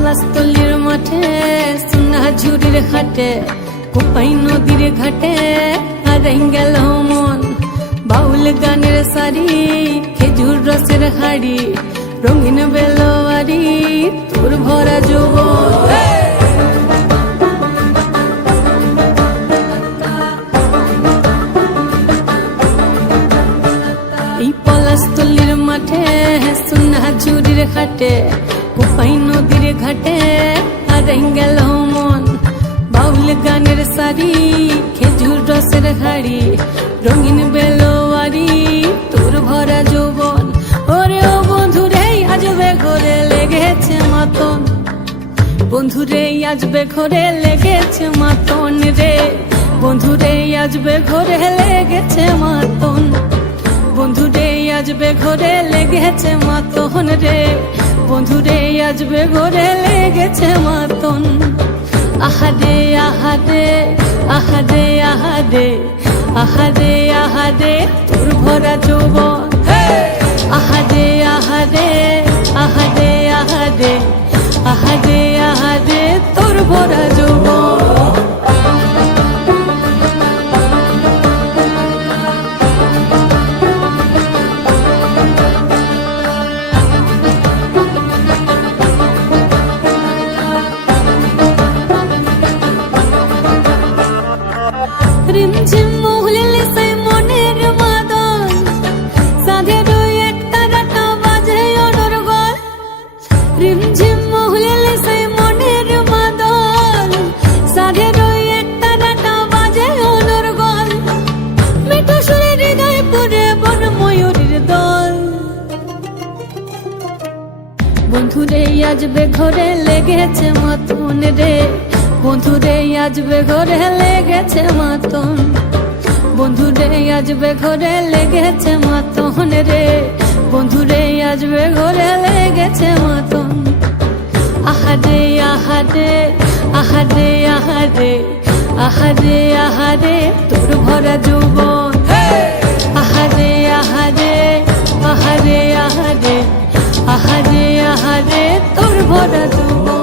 পলাশতলির মাঠে সোনা ঝুরির হাটে কোপাই নদীর ঘাটে হারাই গেল মন বাউল গানের সারি খেজুর রসের হাড়ি রঙিন বেলোয়ারি তোর ভরা যৌবন এই পলাশতলির মাঠে সোনা ঝুরির হাটে কোপাই নদীর ঘাটে হারাই গেল মন বাউল গানের সারি খেজুর রসের হাড়ি রঙিন বেলোয়ারি তোর ভরা যৌবন ওরে ও বন্ধুরে আজবে ঘরে লেগেছে মাতন বন্ধুরে আজবে ঘরে লেগেছে মাতন রে বন্ধুরে আজবে ঘরে লেগেছে মাতন বন্ধুরে আজবে ঘরে লেগেছে মাতন রে বন্ধুরে আজবে ঘরে লেগেছে মাতন আহারে আহারে আহারে আহারে আহারে আহারে তোর ভরা যৌবন আহারে আহারে আহারে আহারে আহারে আহারে তোর ভরা যৌবন রিমঝিম মহুলিলে সেই মনের মাদন সাধের এক তারাটা বাজে অনর্গল রিমঝিম মহুলিলে সেই মনের মাদন সাধের এক তারাটা বাজে অনর্গল মিঠু সুরে হৃদয় পুরে বন ময়ূরীর দল বন্ধুরে আজবে ঘরে লেগেছে মাতন রে বন্ধুরে আজবে ঘরে লেগেছে মাতন বন্ধুরে আজবে ঘরে লেগেছে মাতন রে বন্ধুরে আজবে ঘরে লেগেছে মাতন আহারে আহারে আহারে আহারে আহারে আহারে তোর ভরা যৌবন আহারে আহারে আহারে আহারে আহারে আহারে তোর ভরা যৌবন